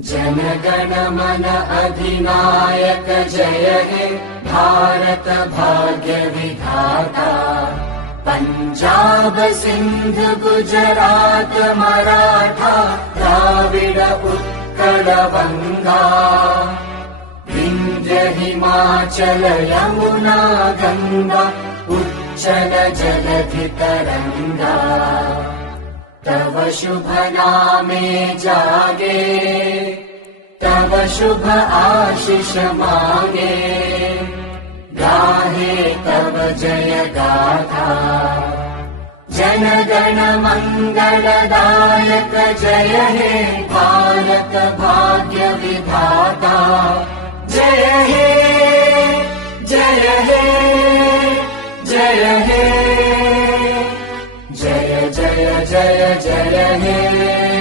जनगण मन अधिनायक जय हे भारत भाग्य विधाता। पंजाब सिंध गुजरात मराठा द्राविड उत्कल बंगा। विंध्य हिमाचल यमुना गंगा उच्चल जलधि तरंगा। तव शुभ नामे जागे तव शुभ आशीष मांगे। गाहे तव जय गाथा जनगण मंगलदायक जय हे भारत भाग्य विधाता। जय हे जय हे जय हे जय जय जय जय हे।